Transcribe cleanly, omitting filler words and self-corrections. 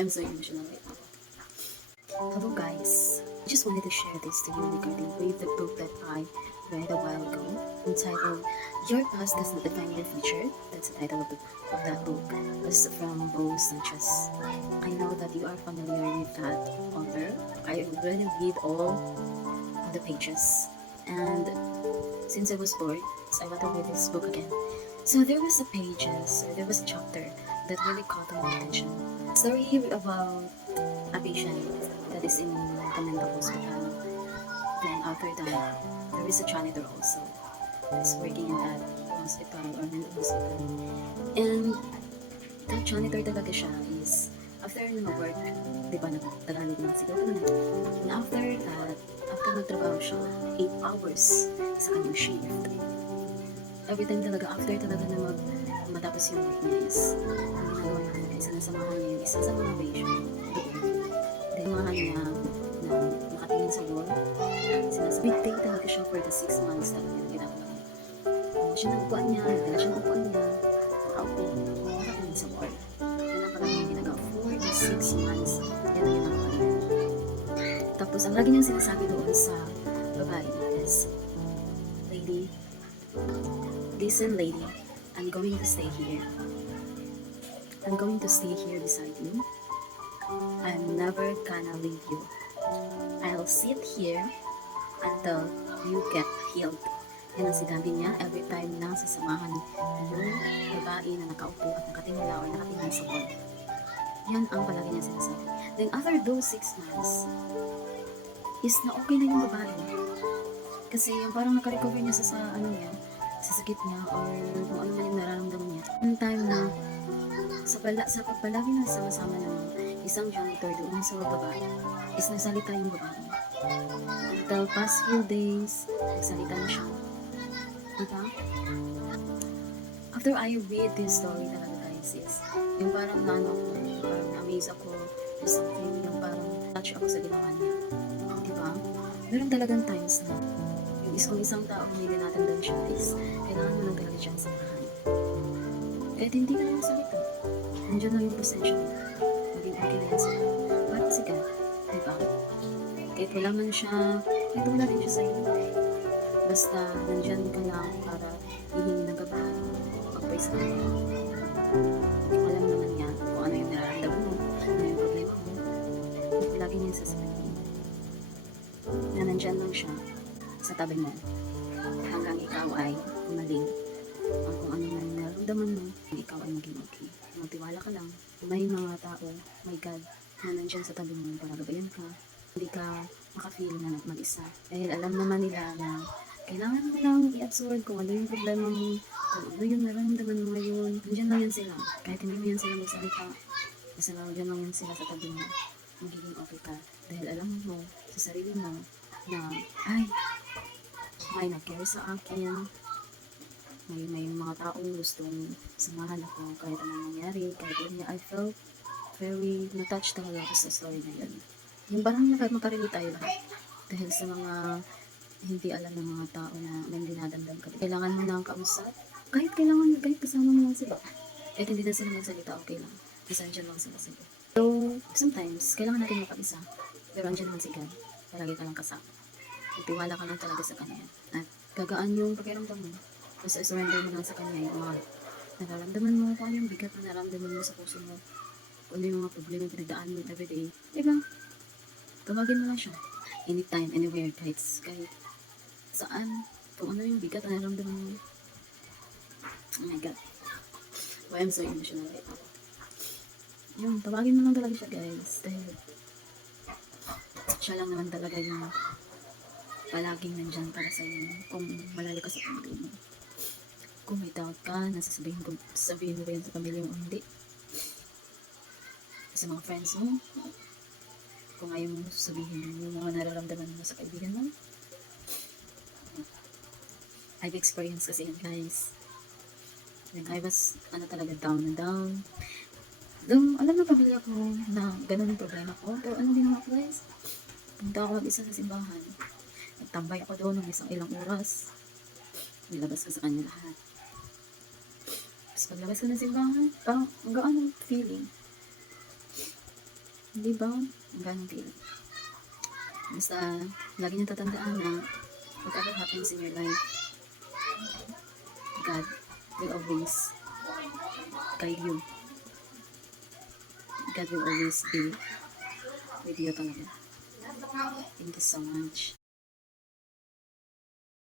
I'm so emotional right now. Hello guys, I just wanted to share this to you regarding with the book that I read a while ago entitled Your Past Does Not Define Your Future. That's the title of that book. It's from Bo Sanchez. I know that you are familiar with that author. I already read all of the pages, and since I was bored, so I want to read this book again. So there was a chapter that really caught my attention. Story about a patient that is in the mental hospital. Then after that, there is a janitor also that is working in that hospital or mental hospital. And that janitor talaga siya is after mag-work, di ba nag-Tagalog ng sigaw ko na. And after that, after magtrabaho siya, 8 hours sa kanyang shift. Every time talaga, after talaga na matapos yung work niya is, ang ginagawa niya is sinasamahan niya yung isa sa mga patient doon. Then, samahan niya na nakatingin sa wall. Big day talaga siya for the 6 months talaga yung ginagawa niya. Siya ng upuan niya, dala siya ng upuan niya, nakaupo, nakatingin sa wall. Yan ang parang yung ginagawa. For the 6 months, yan ang ginagawa niya. Tapos, ang lagi niyang sinasabi doon sa babae is, lady, listen lady, I'm going to stay here. I'm going to stay here beside you. I'm never gonna leave you. I'll sit here until you get healed. Yan ang sinabi niya every time na sasamahan yung babae na nakaupo at nakatingala or nakatingin sa wall. Yan ang palagi niya sinasabi. Then after those 6 months, is na okay na yung babae. Kasi yung parang nakarecover niya sa sa sakit niya or kung ano man yung nararamdaman niya. Yung time na sa pagpalagi na sama-sama ng isang janitor doon sa babae is nagsalita yung babae. Until past few days, nagsalita na siya. Diba? After I read this story talaga guys is yung parang parang na-amaze ako or something, yung parang touch ako sa ginawa niya. Diba? Meron talagang times na kung isang tao hindi natandaan siya is kailangan mo lang talaga siyang samahan. Kahit hindi ka naman salita, nandiyan lang yung presensya mo. Maging okay na yan sila. Para si God, diba? Kahit wala man siya, kahit wala rin siya sa'yo. Basta nandiyan ka lang para hihingi ng gabay, pag-pray sa kanya. Alam naman niya kung ano yung nararamdaman mo, ano yung problema mo. Lagi niya sasabihin na nandiyan lang siya sa tabi mo hanggang ikaw ay umaling ang kung ano man nararamdaman mo, ikaw ay maging okay. Magtiwala ka lang. May mga tao, my God, na nandyan sa tabi mo para gabayan ka. Hindi ka makafeel na mag-isa. Dahil alam naman nila na kailangan mo lang i-absorb kung ano yung problema mo, kung ano yung nararamdaman mo ngayon. Nandyan lang yan sila. Kahit hindi mo yan sila magsalita, kasi nandyan lang yan sila sa tabi mo. Magiging okay ka. Dahil alam mo sa sarili mo na, ay, may nag-care sa akin. May mga taong gustong samahan ako kahit anong nangyari. Kahit yun, I felt very na-touch talaga ako sa story na yun. Yung parang makarelate tayo lahat. Dahil sa mga hindi alam ng mga tao na may dinadamdam ka. Kailangan mo lang kausap. Kahit kasama mo lang sila. Kahit hindi na sila magsalita, okay lang. Isa dyan lang sila sila. So, sometimes, kailangan natin makapisa. Pero andyan naman si God. Palagi ka lang kasama. Itiwala ka lang talaga sa Kanya. At gagaan yung pakiramdam mo. Basta surrender mo lang sa Kanya yung mga nararamdaman mo, kung ano yung bigat na nararamdaman mo sa puso mo, kung ano yung mga problema yung pinagdaan mo everyday. Diba? Tawagin mo lang siya. Anytime, anywhere, kahit saan, kung ano yung bigat na nararamdaman mo. Oh my God. Why I'm so emotional right now. Yung, tawagin mo lang talaga siya guys. Dahil siya lang naman talaga yung palaging nandyan para sa iyo kung malalo ka sa pamilya mo. Kung may doubt ka, sabihin mo ba yan sa pamilya mo o hindi. Sa mga friends mo. Kung ayaw mo sabihin mo yung mga nararamdaman mo sa kaibigan mo. I've experienced kasi yun guys. When I was talaga down na down. Alam na pamilya ko na ganun yung problema ko. Pero ano ginawa ko guys? Punta ako mag-isa sa simbahan. Nagtambay ako doon ng ilang oras. Nilabas ko sa kanya lahat. Tapos paglabas ko ng simbahan, parang ang gaan ng feeling. Hindi ba? Ang ganong kailan. Basta, lagi niyo tatandaan na whatever happens in your life, God will always guide you. God will always be with you talaga. Thank you so much.